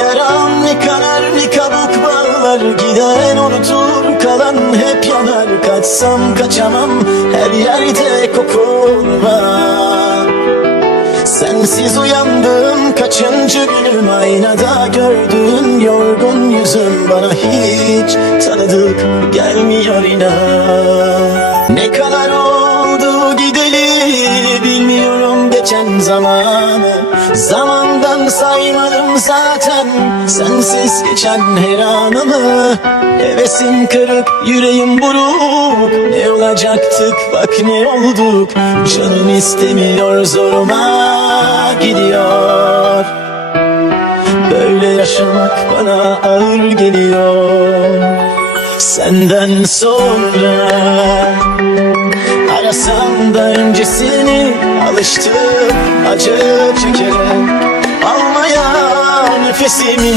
Yaram ne kanar ne kabuk bağlar, giden unutur kalan hep yanar. Kaçsam kaçamam, her yerde kokun var. Sensiz uyandım kaçıncı günüm, aynada gördüğün yorgun yüzüm bana hiç tanıdık gelmiyor inan. Ne kadar oldu gideli bilmiyorum geçen zamanı. Zamandan saymadım zaten sensiz geçen her anımı. Hevesim kırık, yüreğim buruk, ne olacaktık bak ne olduk. Canım istemiyor, zoruma gidiyor. Böyle yaşamak bana ağır geliyor. Senden sonra arasam da öncesini, alıştım acı çekerek almaya nefesimi.